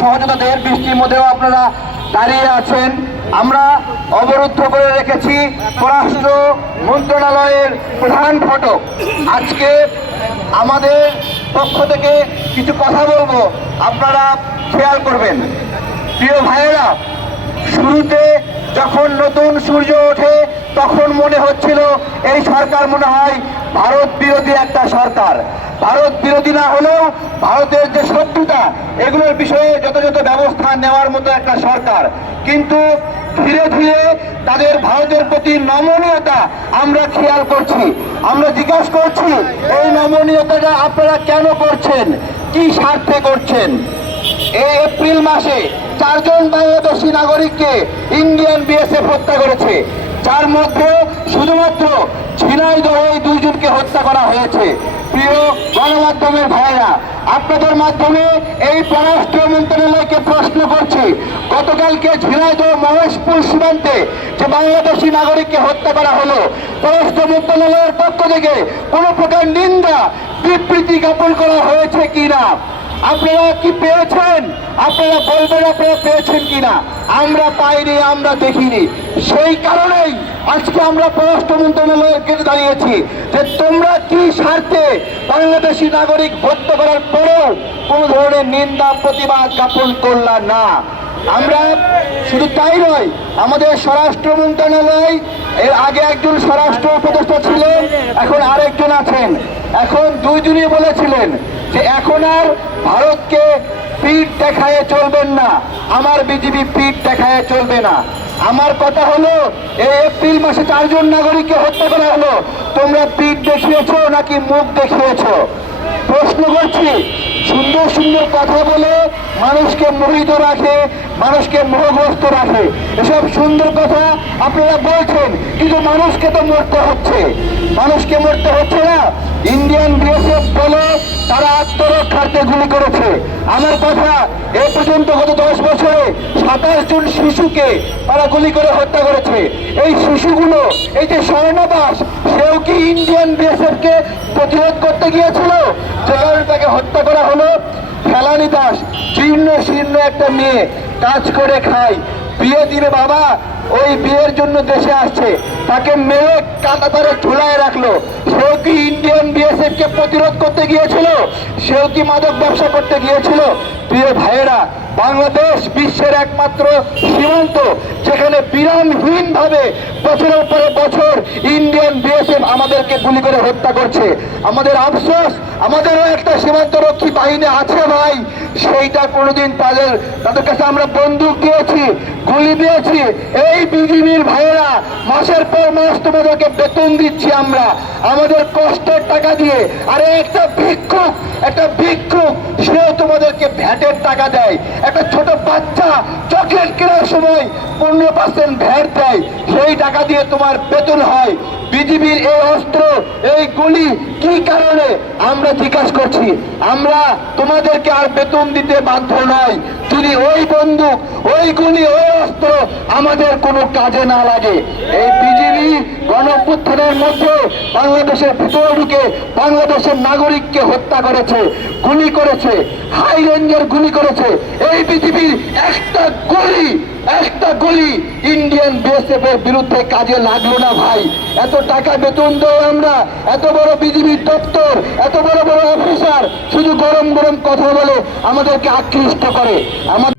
সহযোগিতা দেহের বৃষ্টির মধ্যেও আপনারা দাঁড়িয়ে আছেন। আমরা অবরুদ্ধ করে রেখেছি পররাষ্ট্র মন্ত্রণালয়ের প্রধান ফটক। আজকে আমাদের পক্ষ থেকে কিছু কথা বলব, আপনারা খেয়াল করবেন। প্রিয় ভাইয়েরা, শুরুতে যখন নতুন সূর্য ওঠে তখন মনে হচ্ছিল এই সরকার মনে হয় ভারত বিরোধী একটা সরকার। ভারত বিরোধী না হলেও ভারতের যে শত্রুতা, এগুলোর বিষয়ে যথাযথ ব্যবস্থা নেওয়ার মতো একটা সরকার। কিন্তু ধীরে ধীরে তাদের ভারতের প্রতি নমনীয়তা আমরা খেয়াল করছি। আমরা জিজ্ঞাসা করছি, এই নমনীয়তাটা আপনারা কেন করছেন? কি স্বার্থে করছেন? এই এপ্রিল মাসে চারজন বাংলাদেশি নাগরিককে ইন্ডিয়ান বিএসএফ হত্যা করেছে। যার মধ্যে শুধুমাত্র ঝিনাইদহ এই দুইজনকে হত্যা করা হয়েছে। প্রিয় গণমাধ্যমের ভাইরা আপনাদের মাধ্যমে এই পররাষ্ট্র মন্ত্রণালয়কে প্রশ্ন করছি, গতকালকে ঝিনাইদহ মহেশপুর সীমান্তে যে বাংলাদেশি নাগরিককে হত্যা করা হলো, পররাষ্ট্র মন্ত্রণালয়ের পক্ষ থেকে কোনো প্রকার নিন্দা, বিবৃতি জ্ঞাপন করা হয়েছে কিনা? আপনারা কি পেয়েছেন? আপনারা বলবেন আপনারা পেয়েছেন কিনা? আমরা পাইনি, আমরা দেখিনি। সেই কারণেই আজকে আমরা পররাষ্ট্র মন্ত্রণালয়ের গেটে দাঁড়িয়েছি যে তোমরা কি স্বার্থে বাংলাদেশি নাগরিক হত্যা করার পরেও কোনো ধরনের নিন্দা, প্রতিবাদ জ্ঞাপন করলা না। আমরা শুধু তাই নয়, আমাদের স্বরাষ্ট্র মন্ত্রণালয়, এর আগে একজন স্বরাষ্ট্র উপদেষ্টা ছিলেন, এখন আরেকজন আছেন। এখন দুইজনই বলেছিলেন এখন আর ভারতকে পিঠ দেখায় চলবেন না। আমার বিজেপি পিঠ দেখায় চলবে না। আমার কথা হলো, এই এপ্রিল মাসে চারজন নাগরিককে হত্যা করা হলো। তোমরা পিঠ দেখিয়েছো নাকি মুখ দেখিয়েছ? প্রশ্ন করছি, সুন্দর সুন্দর কথা বলে মানুষকে মোহিত রাখে, মানুষকে মোহগ্রস্ত রাখে। এসব সুন্দর কথা আপনারা বলছেন, কিন্তু মানুষকে তো মরতে হচ্ছে। মানুষকে মরতে হচ্ছে না। ইন্ডিয়ান বিএসএফ বলে তারা আত্মরক্ষার্থে গুলি করেছে। আমার কথা এ পর্যন্ত গত দশ বছরে সাতাশ জন শিশুকে তারা গুলি করে হত্যা করেছে। এই শিশুগুলো, এই যে স্বর্ণদাস সেও কি ইন্ডিয়ান বিএসএফ কে প্রতিরোধ করতে গিয়েছিল? যে কারণে তাকে হত্যা করা হলো, ফেলানি দাস, জীর্ণ শীর্ণ একটা মেয়ে, কাজ করে খায়। বিয়ে দিলে বাবা ওই বিয়ের জন্য দেশে আসছে। তাকে মেরে ধরে ঝুলায় রাখল। সেও কি ইন্ডিয়ান বিএসএফকে প্রতিরোধ করতে গিয়েছিল? সেও কি মাদক ব্যবসা করতে গিয়েছিল? প্রিয় ভাইয়েরা বাংলাদেশ বিশ্বের একমাত্র সীমান্ত, যেখানে বিরামহীন ভাবে বছরের পরে বছর ইন্ডিয়ান বিএসএফ আমাদেরকে গুলি করে হত্যা করছে। আমাদের আফসোস, আমাদেরও একটা সীমান্ত রক্ষী বাহিনী আছে ভাই। সেইটা কোনোদিন তাদের তাদের কাছে আমরা বন্দুক দিয়েছি, গুলি দিয়েছি। এই বিজিবির ভাইয়েরা, মাসের পর মাস তোমাদেরকে বেতন দিচ্ছি আমরা। আমাদের কষ্টের টাকা দিয়ে। আরে একটা ভিক্ষুক একটা ভিক্ষুক, সেও তোমাদেরকে ভ্যাটের টাকা দেয়। একটা ছোট বাচ্চা চকলেট কেনার সময় পনেরো পার্সেন্ট ভ্যাট দেয়, সেই টাকা দিয়ে তোমার বেতন হয়। বিজিবির এই অস্ত্র, এই গুলি কি কারণে আমরা জিজ্ঞাসা করছি? আমরা তোমাদেরকে আর বেতন দিতে বাধ্য নয় যদি ওই বন্দুক, ওই গুলি, ওই অস্ত্র আমাদের কোনো কাজে না লাগে, এই বিজিবি গণপুত্থানের মধ্যে বাংলাদেশের ভিতরে ঢুকে বাংলাদেশের নাগরিককে হত্যা করেছে, গুলি করেছে হাই রেঞ্জের গুলি করেছে। এই পৃথিবীর একটা গুলি, একটা গুলি ইন্ডিয়ান বিএসএফ এর বিরুদ্ধে কাজে লাগল না ভাই। এত টাকা বেতন দেবো আমরা, এত বড় বিজিবির দপ্তর, এত বড় বড় অফিসার, শুধু গরম গরম কথা বলে আমাদেরকে আকৃষ্ট করে। আমাদের